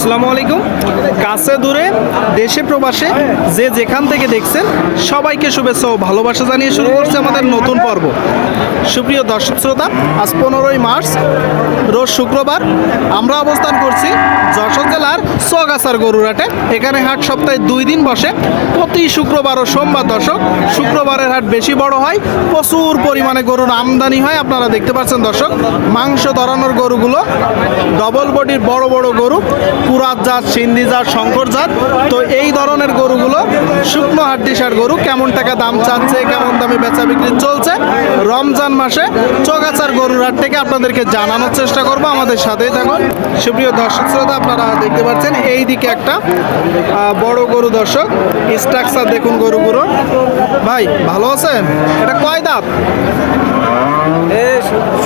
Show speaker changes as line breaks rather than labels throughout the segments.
আসসালামু আলাইকুম। কাছে দূরে, দেশে প্রবাসে যে যেখান থেকে দেখছেন, সবাইকে শুভেচ্ছা ও ভালোবাসা জানিয়ে শুরু করছে আমাদের নতুন পর্ব। সুপ্রিয় দর্শক শ্রোতা, আজ পনেরোই মার্চ, রোজ শুক্রবার, আমরা অবস্থান করছি যশোর জেলার সোয়াগাছার গরুরহাটে। এখানে হাট সপ্তাহে দুই দিন বসে, প্রতি শুক্রবার ও সোমবার দর্শক, শুক্রবারের হাট বেশি বড় হয়, প্রচুর পরিমাণে গরুর আমদানি হয়, আপনারা দেখতে পাচ্ছেন দর্শক, মাংস ধরানোর গরুগুলো ডবল বডির বড় বড় গরু কুরাত জাত, সিন্ধি জাত, শঙ্কর জাত। তো এই ধরনের গরুগুলো শুকনো হাড্ডিসার গরু কেমন টাকা দাম চাচ্ছে, কেমন দামে বেচা বিক্রি চলছে, রমজান মাসে চোগাচার গরুর হাট থেকে আপনাদেরকে জানানোর চেষ্টা করব। আমাদের সাথেই থাকুন। সুপ্রিয় দর্শক শ্রোতা, আপনারা দেখতে পাচ্ছেন এই দিকে একটা বড় গরু দর্শক, স্ট্রাকচার দেখুন গরুগুলো। ভাই ভালো আছেন? এটা কয় দাঁত?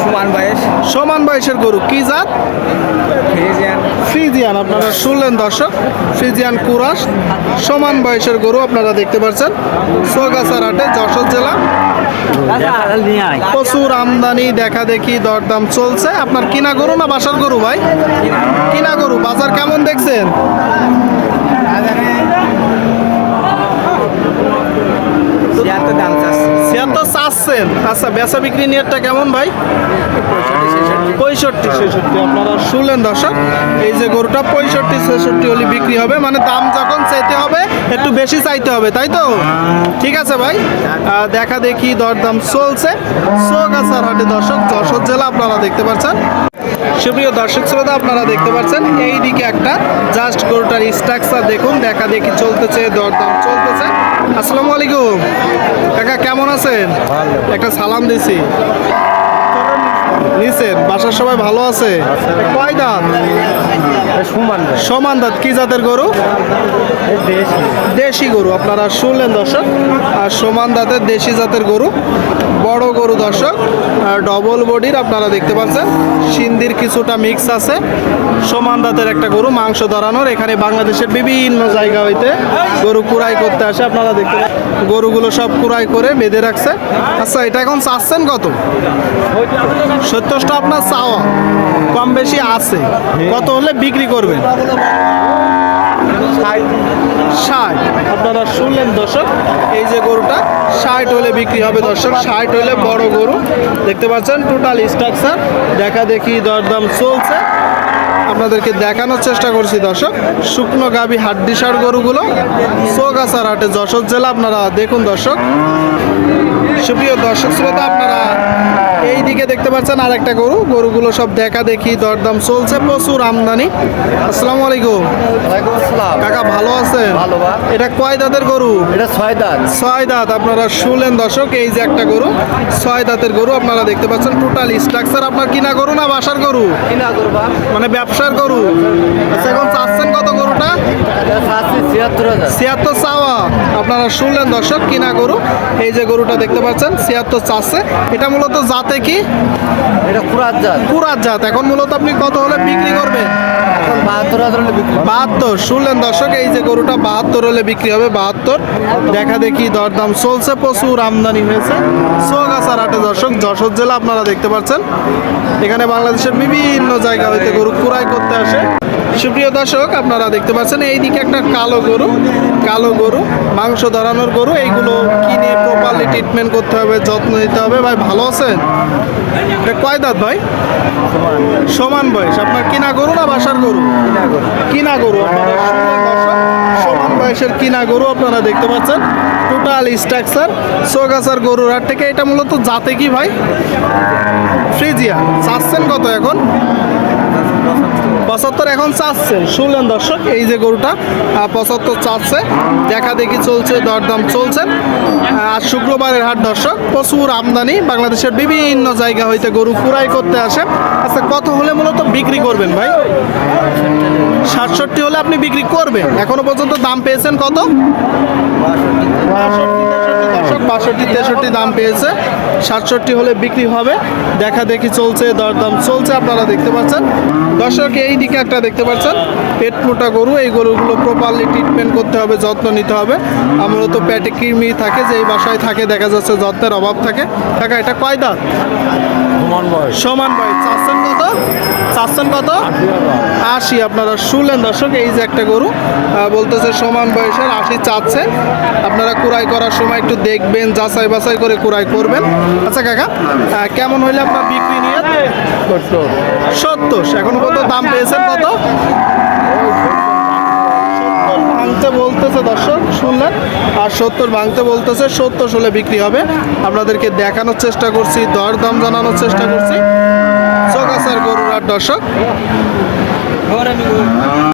সমান বয়স।
সমান বয়সের গরু কি জাত?
ফ্রিজিয়ান।
আপনারা শুনলেন দর্শক ফ্রিজিয়ান কুরাস সমান বয়সের গরু আপনারা দেখতে পাচ্ছেন। সোগাছার হাটে যশোর জেলা। প্রচুর আমদানি দেখা দেখি দরদাম চলছে। আপনার কিনা গরু না বাসার গরু ভাই? কিনা গরু বাজার কেমন দেখছেন? আচ্ছা বেচা বিক্রি কেমন ভাই? পঁয়ষট্টি দর্শক, এই যে গরুটা পঁয়ষট্টি, ছেষট্টি হলে বিক্রি হবে। মানে দাম যখন চাইতে হবে, একটু বেশি চাইতে হবে, তাই তো? ঠিক আছে ভাই? দেখা দেখি, দরদাম চলছে। দর্শক, যশোর জেলা আপনারা দেখতে পাচ্ছেন। সুপ্রিয় দর্শক শ্রোতা আপনারা দেখতে পাচ্ছেন এই দিকে একটা জাস্ট গরুটার স্ট্রাকচার দেখুন দেখা দেখি চলতেছে দরদাম চলতেছে। আসসালামু আলাইকুম। কাকা কেমন আছেন? একটা সালাম দিছি। নিছেন বাসার সবাই ভালো আছে? কয় দাঁত?
সমান
দাঁত। কি জাতের গরু? দেশি। গরু আপনারা শুনলেন দর্শক। আর সমান দাঁতের দেশি জাতের গরু বড় গরু দর্শক। আর ডবল বডির আপনারা দেখতে পাচ্ছেন সিন্দির কিছুটা মিক্স আছে। সমান দাঁতের একটা গরু মাংস ধরানোর। এখানে বাংলাদেশের বিভিন্ন জায়গা হইতে গরু কুড়াই করতে আসে আপনারা দেখতে গরুগুলো সব কুড়াই করে বেঁধে রাখছে। আচ্ছা এটা এখন চাচ্ছেন কত? সত্তরটা আপনার চাওয়া। কম বেশি আছে। কত হলে বিক্রি করবেন? ষাট। আপনারা শুনলেন দর্শক? এই যে গরুটা ষাট হলে বিক্রি হবে দর্শক। ষাট হলে বড় গরু। দেখতে পাচ্ছেন টোটাল স্ট্রাকচার দেখা দেখি দরদাম চলছে। আপনাদেরকে দেখানোর চেষ্টা করছি দর্শক। শুকনো গাবি হাড্ডিসার গরুগুলো সোগাছার হাটে যশোর জেলা আপনারা দেখুন দর্শক। সুপ্রিয় দর্শক শ্রোতা আপনারা এই দিকে দেখতে পাচ্ছেন আরেকটা গরু। গরুগুলো সব দেখা দেখি দরদাম চলছে প্রচুর আমদানি। আসসালামু আলাইকুম।
ওয়ালাইকুম আসসালাম।
কাকা ভালো আছেন?
ভালো
এটা কয় দাঁতের গরু?
এটা ছয় দাঁত।
ছয় দাঁত। আপনারা শুনলেন দর্শক এই যে একটা গরু ছয় দাঁতের গরু। আপনারা দেখতে পাচ্ছেন টোটাল স্ট্রাকচার আপনার কিনা গরু না বাসার গরু?
কিনা করবা
মানে ব্যবসার গরু। আচ্ছা এখন চাচ্ছেন কত গরুটা?
ছিয়াত্তর
ছিয়াত্তর চাওয়া। আপনারা শুনলেন দর্শক কিনা গরু? এই যে গরুটা দেখতে পাচ্ছেন ছিয়াত্তর চাচ্ছে। এটা মূলত জাতে কি?
এটা কুড়ার জাত।
পুরাত জাত। এখন মূলত আপনি কত হলে বিক্রি করবেন?
বাহাত্তর হাজার হলে বিক্রি
বাহাত্তর। শুনলেন দর্শক এই যে গরুটা বাহাত্তর হলে বিক্রি হবে বাহাত্তর। দেখা দেখি দরদাম চলছে প্রচুর আমদানি হয়েছে। সোগাছার হাটে দর্শক যশোর জেলা আপনারা দেখতে পাচ্ছেন। এখানে বাংলাদেশের বিভিন্ন জায়গা হইতে গরু কুরাই করতে আসে। সুপ্রিয় দর্শক, আপনারা দেখতে পাচ্ছেন এইদিকে একটা কালো গরু কালো গরু, মাংস ধরানোর গরু। এইগুলো কিনে প্রপারলি ট্রিটমেন্ট করতে হবে, যত্ন নিতে হবে। ভাই, ভালো আছেন? এটা কয় দাঁত ভাই? সমান বয়স। আপনার কিনা গরু না বাসার গরু? কিনা গরু। সমান বয়সের কিনা গরু আপনারা দেখতে পাচ্ছেন। টোটাল স্ট্রাকচার সোগাছার গরুর হাট থেকে। এটা মূলত জাতে কি ভাই? ফ্রিজিয়া। চাচ্ছেন কত এখন? পঁচাত্তর এখন চাচ্ছে। শুনলেন দর্শক, এই যে গরুটা পঁচাত্তর চাচ্ছে। দেখা দেখি চলছে, দরদাম চলছে। আর শুক্রবারের হাট দর্শক, প্রচুর আমদানি। বাংলাদেশের বিভিন্ন জায়গা হইতে গরু কুড়াই করতে আসে। আচ্ছা কত হলে মূলত বিক্রি করবেন ভাই? সাতষট্টি হলে আপনি বিক্রি করবেন। এখনও পর্যন্ত দাম পেয়েছেন কত? বাষট্টি, তেষট্টি দাম পেয়েছে। সাতষট্টি হলে বিক্রি হবে। দেখা দেখি চলছে, দরদাম চলছে, আপনারা দেখতে পাচ্ছেন। দর্শক, এই দিকে একটা দেখতে পাচ্ছেন, পেট মোটা গরু, এই গরুগুলো প্রপারলি ট্রিটমেন্ট করতে হবে, যত্ন নিতে হবে। আমরা তো পেটে কৃমি থাকে যে এই বাসায় থাকে, দেখা যাচ্ছে যত্নের অভাব থাকে। দেখা এটা কয় দাঁত?
সমান বয়স।
চাচ্ছেন কত? চাচ্ছেন কত? আশি আপনারা শুনলেন দর্শক এই যে একটা গরু বলতেছে সমান বয়সের আশি চাচ্ছে। আপনারা কুড়াই করার সময় একটু দেখবেন যাচাই বাছাই করে কুড়াই করবেন। আচ্ছা কাকা কেমন হইলে আপনার বিক্রি নিয়ে?
সত্তর।
এখনও কত দাম পেয়েছেন কত? ভাঙতে বলতেছে দর্শক, শুনলেন? আর সত্তর ভাঙতে বলতেছে, সত্তর হলে বিক্রি হবে। আপনাদেরকে দেখানোর চেষ্টা করছি দর দাম জানানোর চেষ্টা করছি। চোখাসার গরুর আর দর্শক।